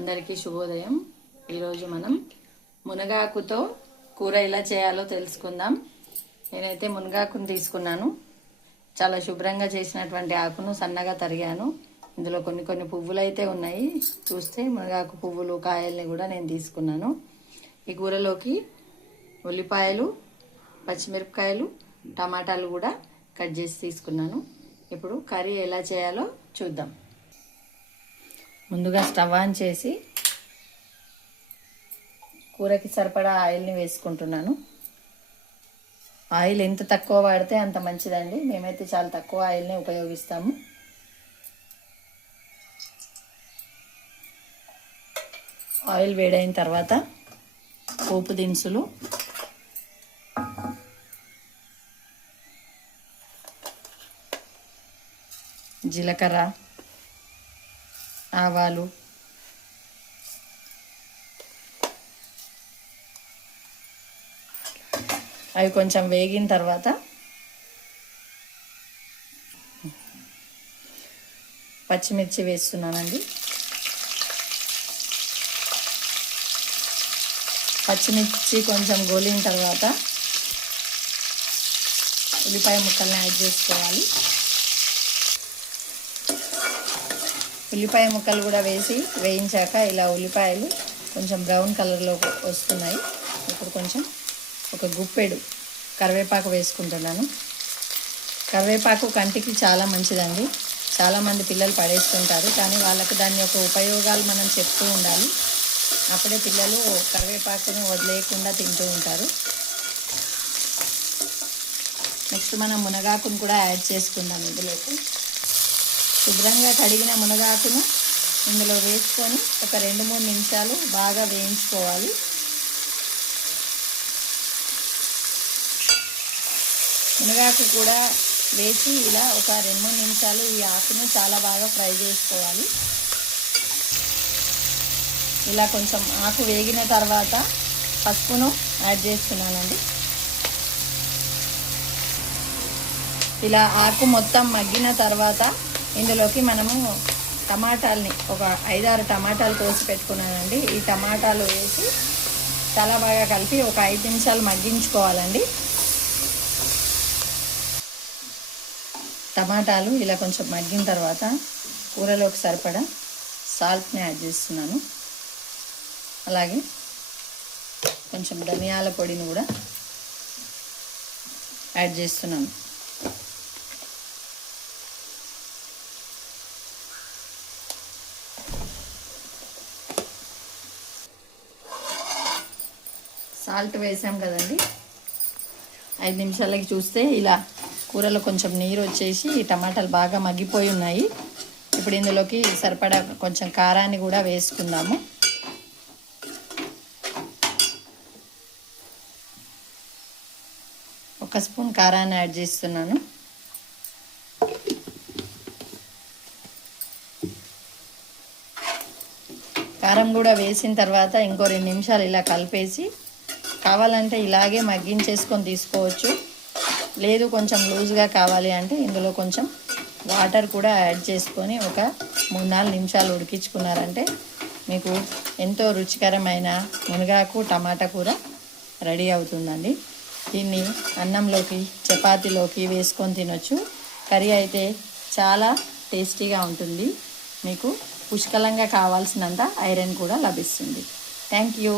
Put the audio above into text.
అందరికీ శుభోదయం. ఈరోజు మనం మునగాకుతో కూర ఎలా చేయాలో తెలుసుకుందాం. నేనైతే మునగాకును తీసుకున్నాను. చాలా శుభ్రంగా చేసినటువంటి ఆకును సన్నగా తరిగాను. ఇందులో కొన్ని పువ్వులు అయితే ఉన్నాయి. చూస్తే మునగాకు పువ్వులు కాయల్ని కూడా నేను తీసుకున్నాను. ఈ కూరలోకి ఉల్లిపాయలు, పచ్చిమిరపకాయలు, టమాటాలు కూడా కట్ చేసి తీసుకున్నాను. ఇప్పుడు కర్రీ ఎలా చేయాలో చూద్దాం. ముందుగా స్టవ్ ఆన్ చేసి కూరకి సరిపడా ఆయిల్ని వేసుకుంటున్నాను. ఆయిల్ ఎంత తక్కువ వాడితే అంత మంచిదండి. మేమైతే చాలా తక్కువ ఆయిల్ని ఉపయోగిస్తాము. ఆయిల్ వేడైన తర్వాత పోపు దినుసులు, జీలకర్ర, ఆవాలు, అవి కొంచెం వేగిన తర్వాత పచ్చిమిర్చి వేస్తున్నానండి. పచ్చిమిర్చి కొంచెం గోలిన తర్వాత ఉల్లిపాయ ముక్కల్ని యాడ్ చేసుకోవాలి. ఉల్లిపాయ ముక్కలు కూడా వేయించాక ఇలా ఉల్లిపాయలు కొంచెం బ్రౌన్ కలర్లో వస్తున్నాయి. ఇప్పుడు కొంచెం ఒక గుప్పెడు కరివేపాకు వేసుకుంటున్నాను. కరివేపాకు కంటికి చాలా మంచిదండి. చాలామంది పిల్లలు పడేస్తుంటారు, కానీ వాళ్ళకి దాని యొక్క ఉపయోగాలు మనం చెప్తూ ఉండాలి. అప్పుడే పిల్లలు కరివేపాకును వదిలేయకుండా తింటూ ఉంటారు. నెక్స్ట్ మనం మునగాకును కూడా యాడ్ చేసుకుందాం. ఇందులోకి శుభ్రంగా కడిగిన మునగాకును ఇందులో వేసుకొని ఒక 2-3 నిమిషాలు బాగా వేయించుకోవాలి. మునగాకు కూడా వేసి ఇలా ఒక 2-3 నిమిషాలు ఈ ఆకును చాలా బాగా ఫ్రై చేసుకోవాలి. ఇలా కొంచెం ఆకు వేగిన తర్వాత పసుపును యాడ్ చేస్తున్నానండి. ఇలా ఆకు మొత్తం మగ్గిన తర్వాత ఇందులోకి మనము టమాటాలని ఒక 5-6 టమాటాలు కోసి పెట్టుకున్నానండి. ఈ టమాటాలు వేసి చాలా బాగా కలిపి ఒక 5 నిమిషాలు మగ్గించుకోవాలండి. టమాటాలు ఇలా కొంచెం మగ్గిన తర్వాత కూరలోకి సరిపడా సాల్ట్ని యాడ్ చేస్తున్నాను. అలాగే కొంచెం ధనియాల పొడిని కూడా యాడ్ చేస్తున్నాను. సాల్ట్ వేసాం కదండి. 5 నిమిషాలకి చూస్తే ఇలా కూరలో కొంచెం నీరు వచ్చేసి టమాటాలు బాగా మగ్గిపోయి ఉన్నాయి. ఇప్పుడు ఇందులోకి సరిపడా కొంచెం కారాన్ని కూడా వేసుకుందాము. ఒక స్పూన్ కారాన్ని యాడ్ చేస్తున్నాను. కారం కూడా వేసిన తర్వాత ఇంకో 2 నిమిషాలు ఇలా కలిపేసి, కావాలంటే ఇలాగే మగ్గించేసుకొని తీసుకోవచ్చు. లేదు కొంచెం లూజ్గా కావాలి అంటే ఇందులో కొంచెం వాటర్ కూడా యాడ్ చేసుకొని ఒక 3-4 నిమిషాలు ఉడికించుకున్నారంటే మీకు ఎంతో రుచికరమైన మునగాకు టమాటా కూర రెడీ అవుతుందండి. దీన్ని అన్నంలోకి, చపాతీలోకి వేసుకొని తినొచ్చు. కర్రీ అయితే చాలా టేస్టీగా ఉంటుంది. మీకు పుష్కలంగా కావాల్సినంత ఐరన్ కూడా లభిస్తుంది. Thank you.